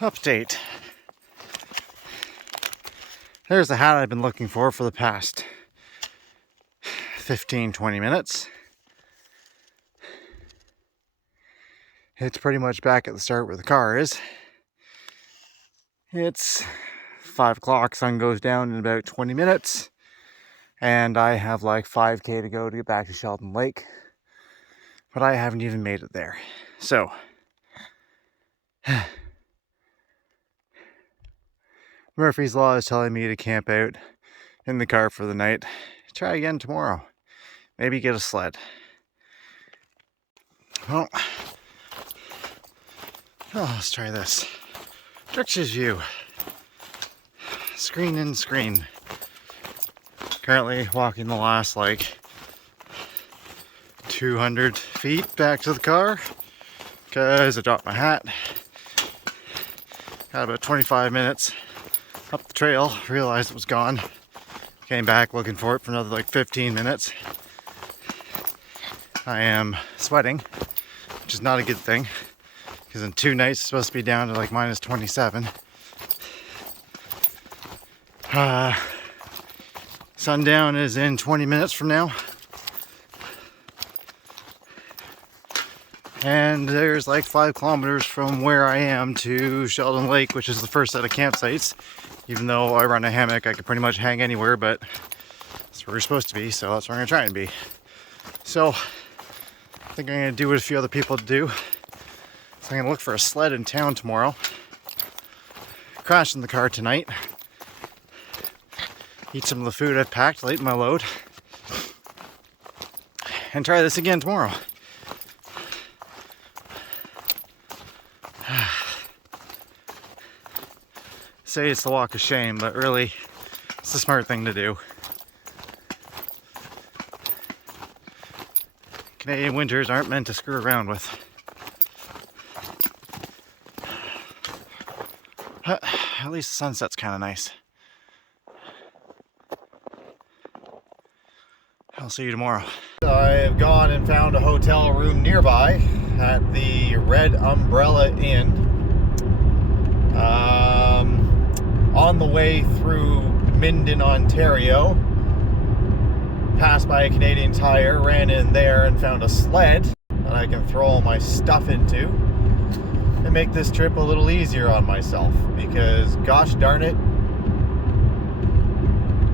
Update. There's the hat I've been looking for the past 15-20 minutes. It's pretty much back at the start where the car is. It's 5 o'clock, sun goes down in about 20 minutes, and I have like 5K to go to get back to Sheldon Lake, but I haven't even made it there. So, Murphy's Law is telling me to camp out in the car for the night. Try again tomorrow. Maybe get a sled. Well, let's try this. Directions view. Screen in screen. Currently walking the last like 200 feet back to the car because I dropped my hat. Got about 25 minutes up the trail, realized it was gone. Came back looking for it for another like 15 minutes. I am sweating, which is not a good thing, because in 2 nights it's supposed to be down to like minus 27. Sundown is in 20 minutes from now. And there's like 5 kilometers from where I am to Sheldon Lake, which is the first set of campsites. Even though I run a hammock, I can pretty much hang anywhere, but that's where we're supposed to be, so that's where I'm gonna try and be. So, I think I'm gonna do what a few other people do. So I'm gonna look for a sled in town tomorrow. Crash in the car tonight. Eat some of the food I've packed, lighten my load. And try this again tomorrow. Say it's the walk of shame, but really, it's the smart thing to do. Canadian winters aren't meant to screw around with. At least the sunset's kind of nice. I'll see you tomorrow. I have gone and found a hotel room nearby at the Red Umbrella Inn. On the way through Minden, Ontario, passed by a Canadian Tire, ran in there and found a sled that I can throw all my stuff into and make this trip a little easier on myself, because gosh darn it,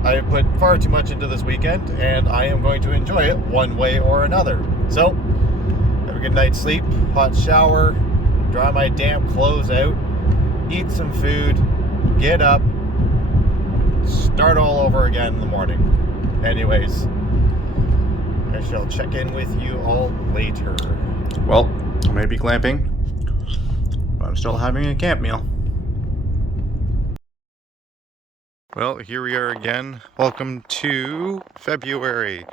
I have put far too much into this weekend and I am going to enjoy it one way or another. So, have a good night's sleep, hot shower, dry my damp clothes out, eat some food, get up, start all over again in the morning. Anyways, I shall check in with you all later. Well, I may be glamping, but I'm still having a camp meal. Well, here we are again. Welcome to February.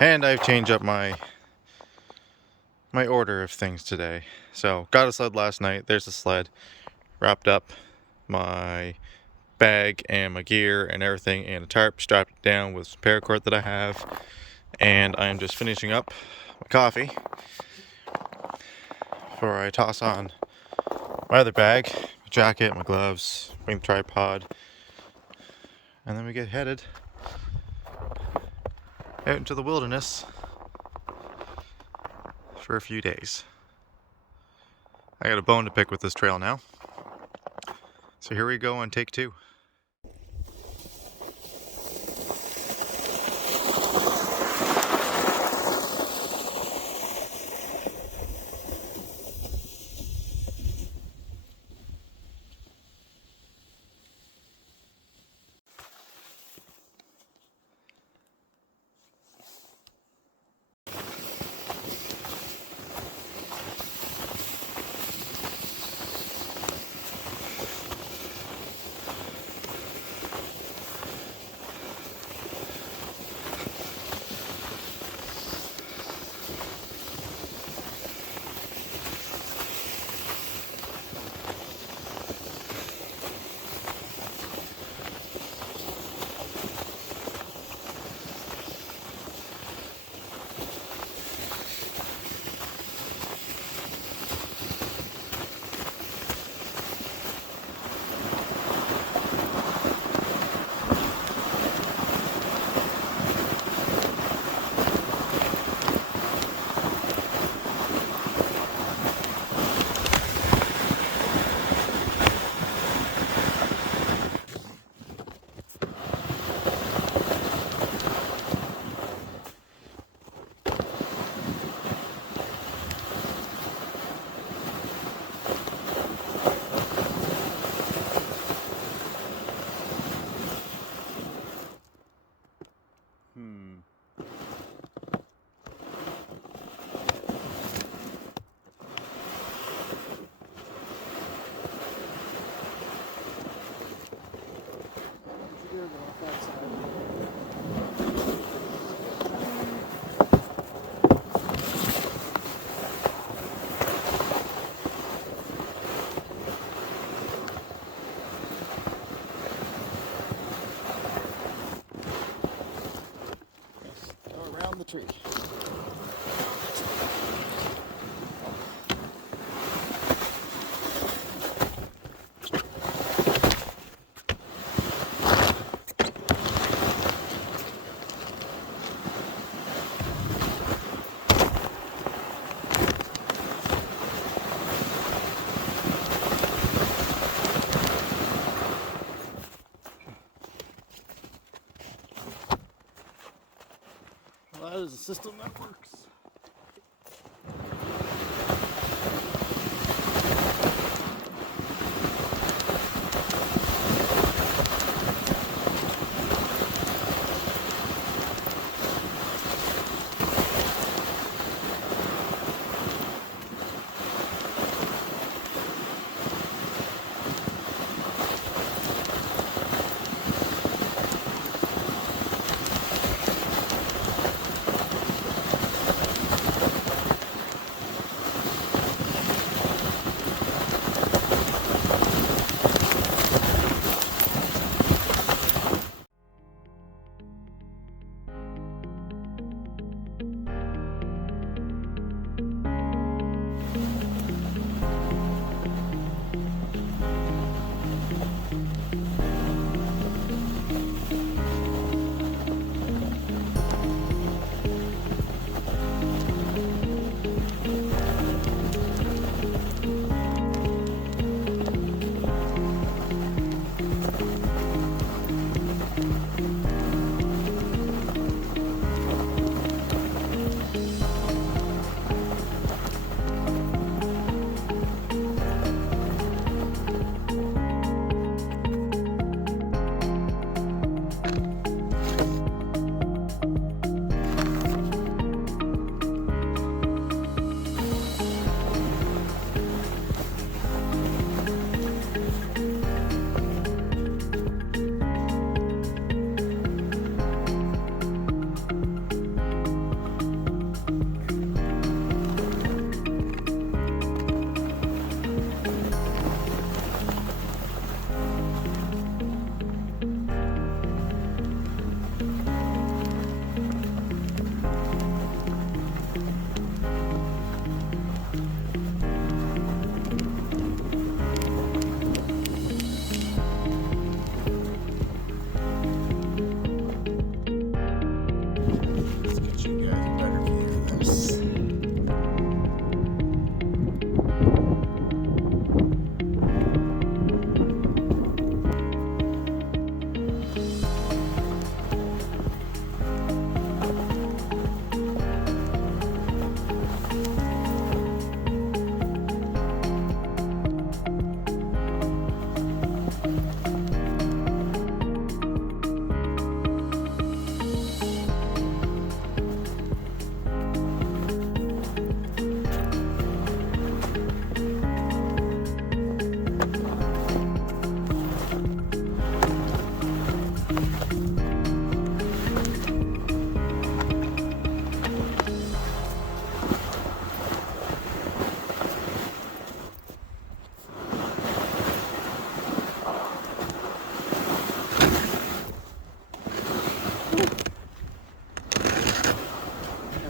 And I've changed up my order of things today. So, got a sled last night. There's the sled. Wrapped up my bag and my gear and everything in a tarp, strapped it down with some paracord that I have, and I'm just finishing up my coffee before I toss on my other bag, my jacket, my gloves, bring the tripod, and then we get headed out into the wilderness for a few days. I got a bone to pick with this trail now. So here we go on take 2. tree. Well, that is a system that works.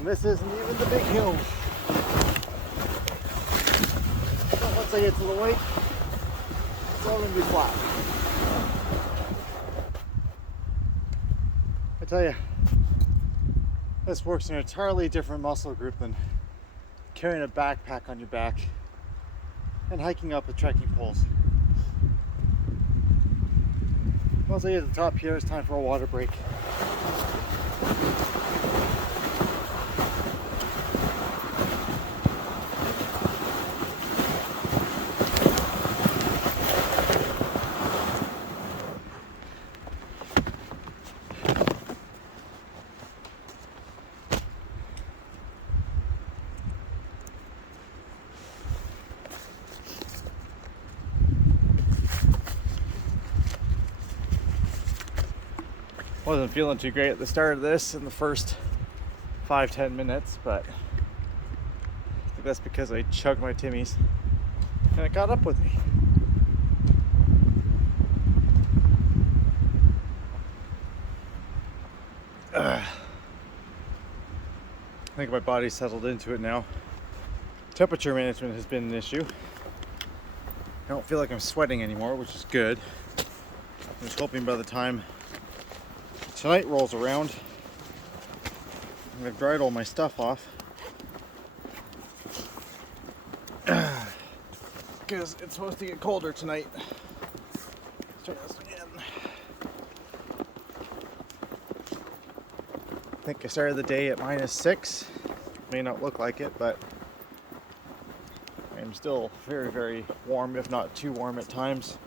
And this isn't even the big hill. So once I get to the lake, it's all going to be flat. I tell you, this works in an entirely different muscle group than carrying a backpack on your back and hiking up with trekking poles. Once I get to the top here, it's time for a water break. Wasn't feeling too great at the start of this in the first 5-10 minutes, but I think that's because I chugged my Timmies and it caught up with me. I think my body's settled into it now. Temperature management has been an issue. I don't feel like I'm sweating anymore, which is good. I'm just hoping by the time tonight rolls around, I've dried all my stuff off. Because it's supposed to get colder tonight. Let's try this again. I think I started the day at -6. May not look like it, but I'm still very, very warm, if not too warm at times.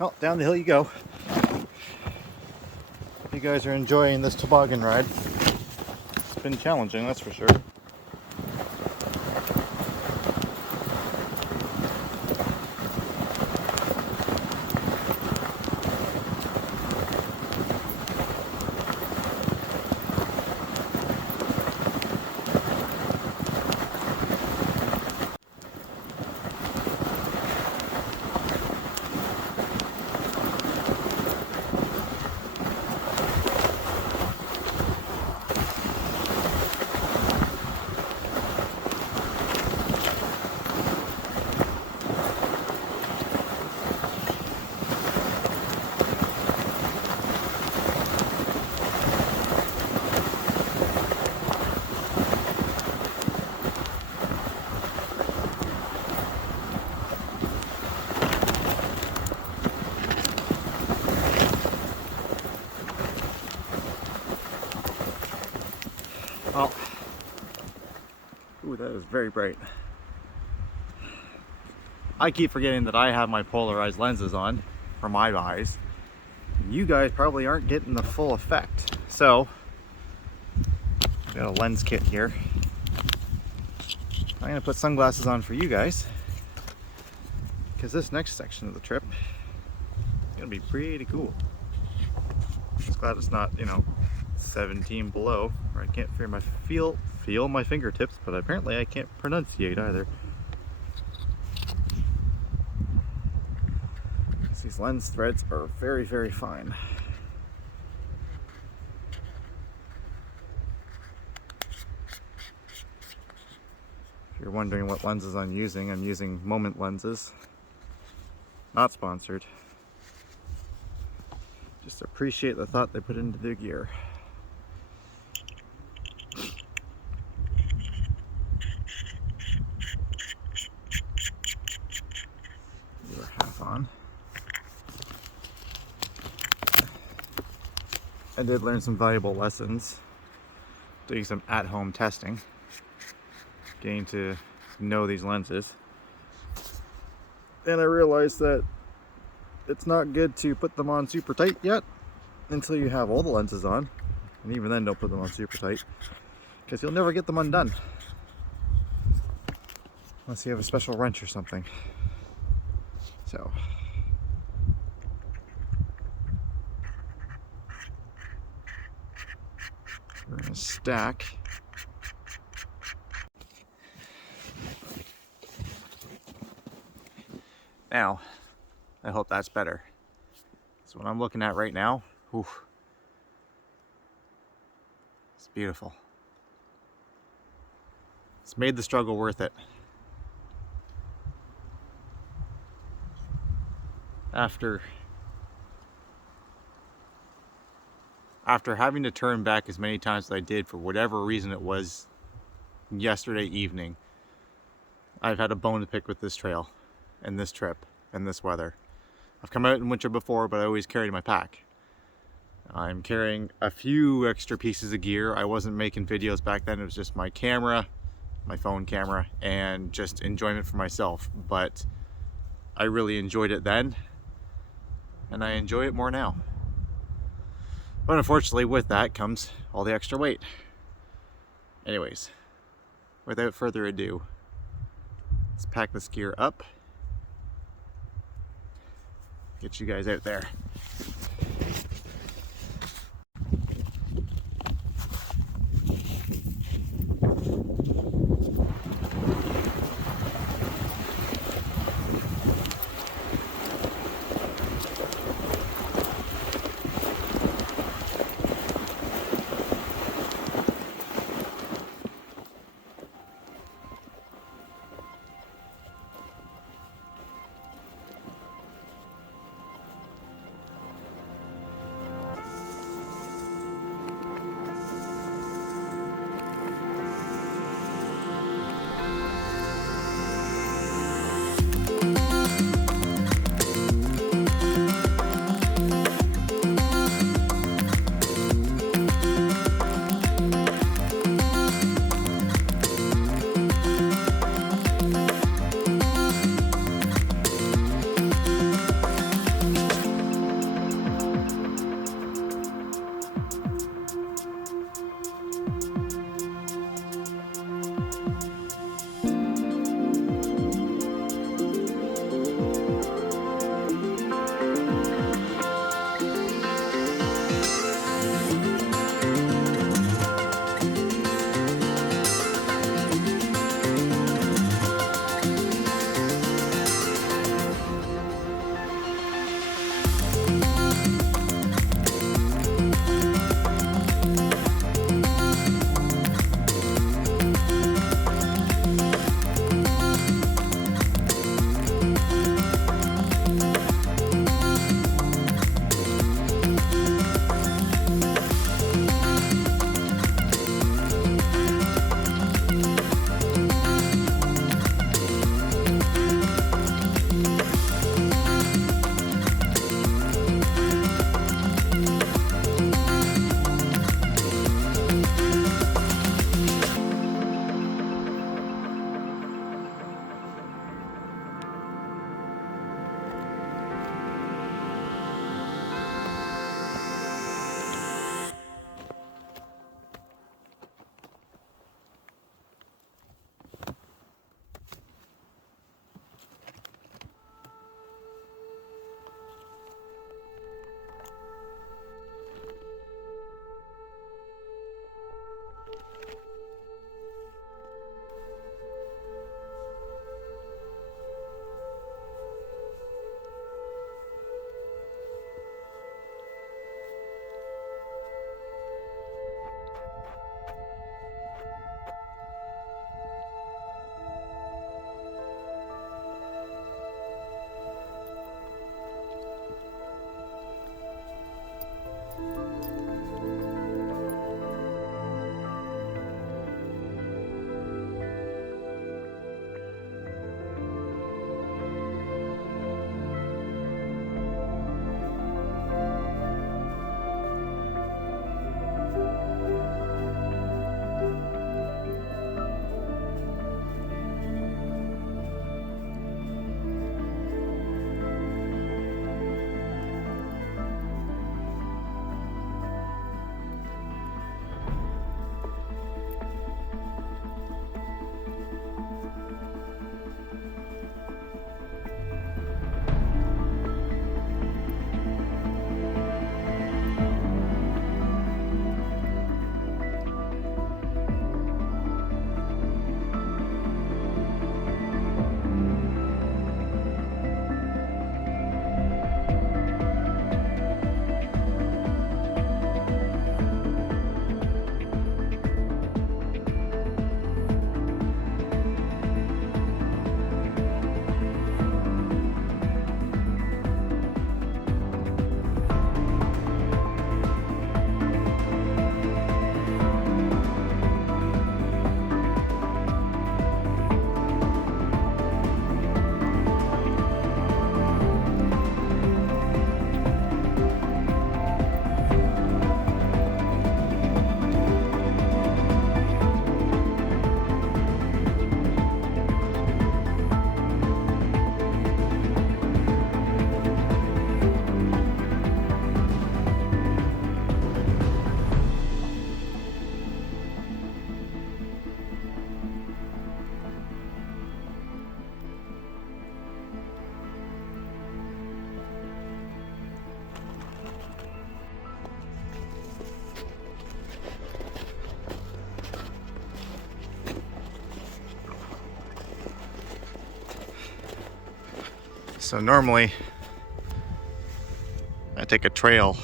Well, down the hill you go. You guys are enjoying this toboggan ride. It's been challenging, that's for sure. Oh, ooh, that is very bright. I keep forgetting that I have my polarized lenses on for my eyes. You guys probably aren't getting the full effect. So, got a lens kit here. I'm gonna put sunglasses on for you guys, because this next section of the trip is gonna be pretty cool. Just glad it's not, 17 below, where I can't feel my fingertips, but apparently I can't pronunciate either. These lens threads are very, very fine. If you're wondering what lenses I'm using Moment lenses. Not sponsored. Just appreciate the thought they put into their gear. We're half on. I did learn some valuable lessons doing some at-home testing, getting to know these lenses. And I realized that it's not good to put them on super tight yet until you have all the lenses on. And even then, don't put them on super tight, because you'll never get them undone unless you have a special wrench or something. So we're gonna stack. Now, I hope that's better. So what I'm looking at right now, oof, it's beautiful. It's made the struggle worth it. After having to turn back as many times as I did for whatever reason it was yesterday evening, I've had a bone to pick with this trail and this trip and this weather. I've come out in winter before, but I always carried my pack. I'm carrying a few extra pieces of gear. I wasn't making videos back then. It was just my camera, my phone camera, and just enjoyment for myself. But I really enjoyed it then, and I enjoy it more now. But unfortunately, with that comes all the extra weight. Anyways, without further ado, let's pack this gear up. Get you guys out there. So normally I take a trail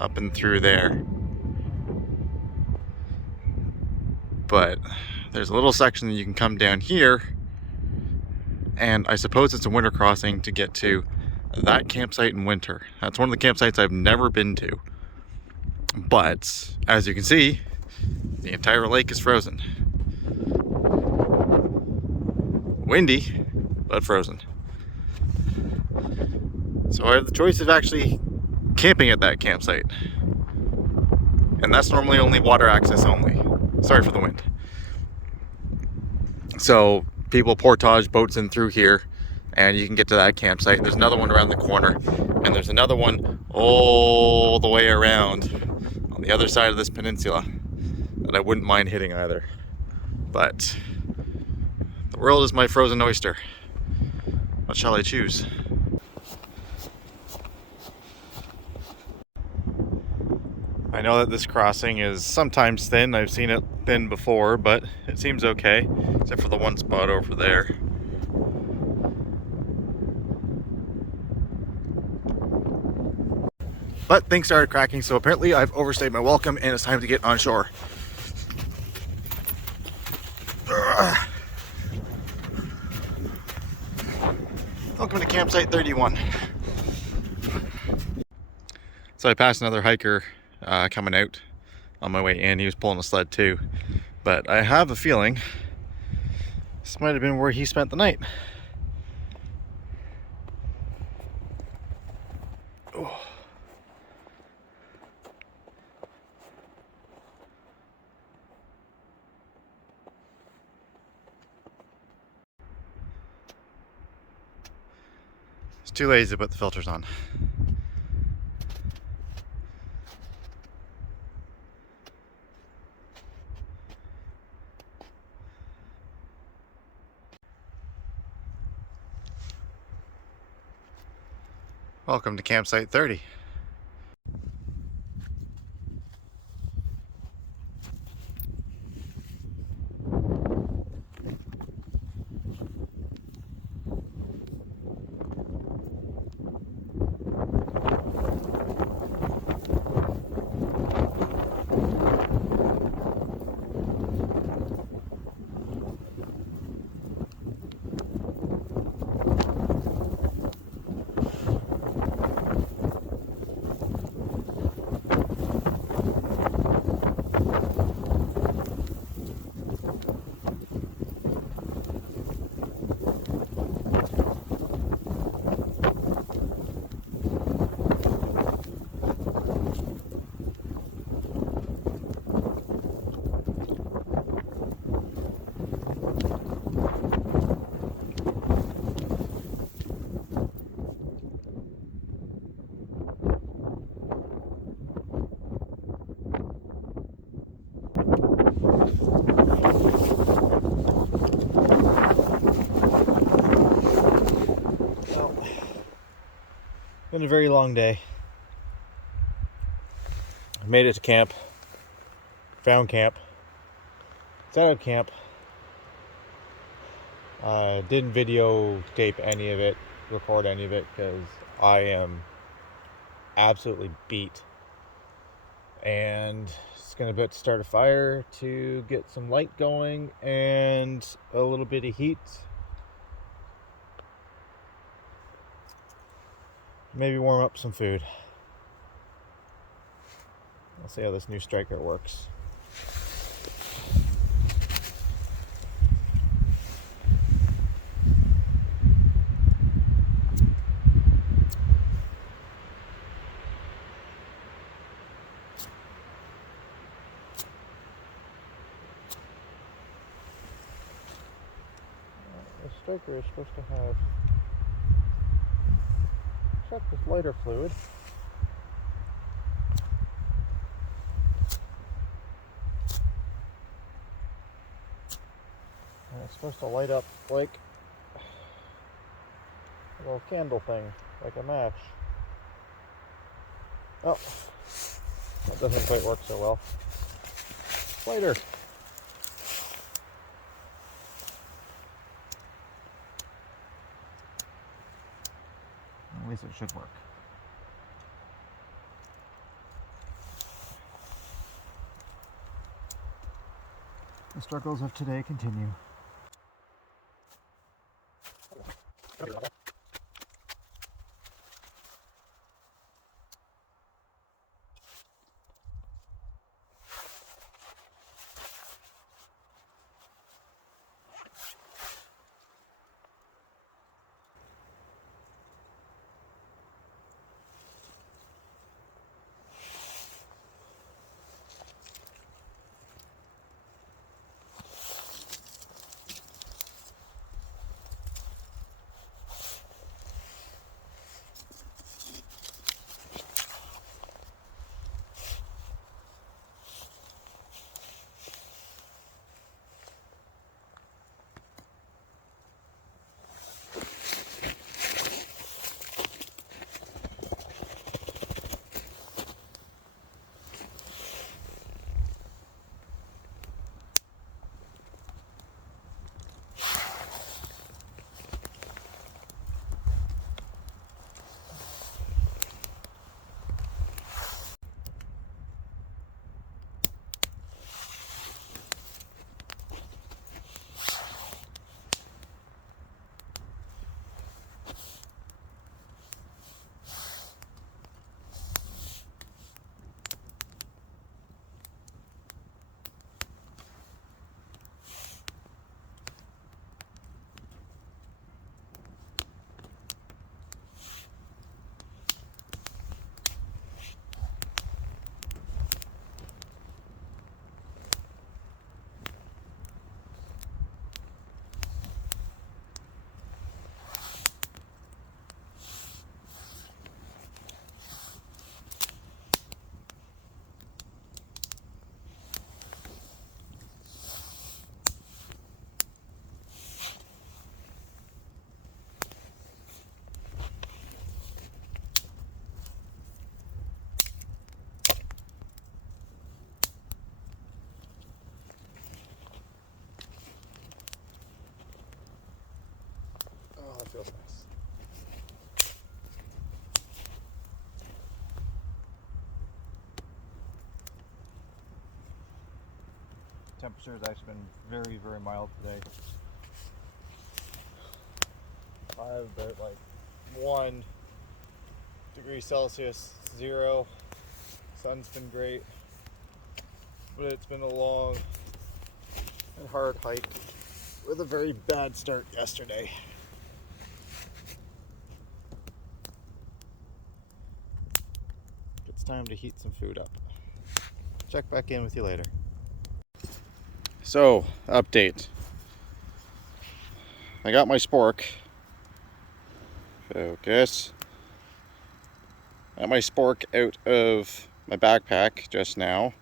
up and through there, but there's a little section that you can come down here, and I suppose it's a winter crossing to get to that campsite in winter. That's one of the campsites I've never been to, but as you can see, the entire lake is frozen. Windy, but frozen. So I have the choice of actually camping at that campsite, and that's normally only water access only. Sorry for the wind. So people portage boats in through here, and you can get to that campsite. There's another one around the corner, and there's another one all the way around on the other side of this peninsula that I wouldn't mind hitting either. But the world is my frozen oyster. What shall I choose? I know that this crossing is sometimes thin. I've seen it thin before, but it seems okay, except for the one spot over there. But things started cracking, so apparently I've overstayed my welcome and it's time to get on shore. Welcome to campsite 31. So I passed another hiker coming out on my way in. He was pulling a sled too, but I have a feeling this might have been where he spent the night. Oh. It's too lazy to put the filters on. Welcome to campsite 30. Been a very long day. I made it to camp, found camp, set up camp. Didn't videotape any of it, record any of it, because I am absolutely beat. And just gonna about to start a fire to get some light going and a little bit of heat. Maybe warm up some food. I'll see how this new striker works. The striker is supposed to have this lighter fluid. And it's supposed to light up like a little candle thing, like a match. Oh, that doesn't quite work so well. Lighter. At least it should work. The struggles of today continue. Oh, that feels nice. Temperature has actually been very, very mild today. I have about like 1 degree Celsius, 0. Sun's been great, but it's been a long and hard hike with a very bad start yesterday. It's time to heat some food up. Check back in with you later. So, update. I got my spork. Focus. Got my spork out of my backpack just now.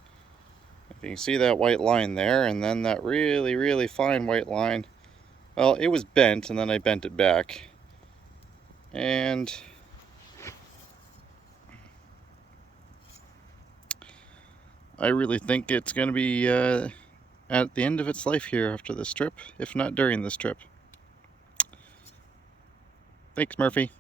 If you can see that white line there, and then that really, really fine white line. Well, it was bent, and then I bent it back. And I really think it's going to be at the end of its life here after this trip, if not during this trip. Thanks, Murphy.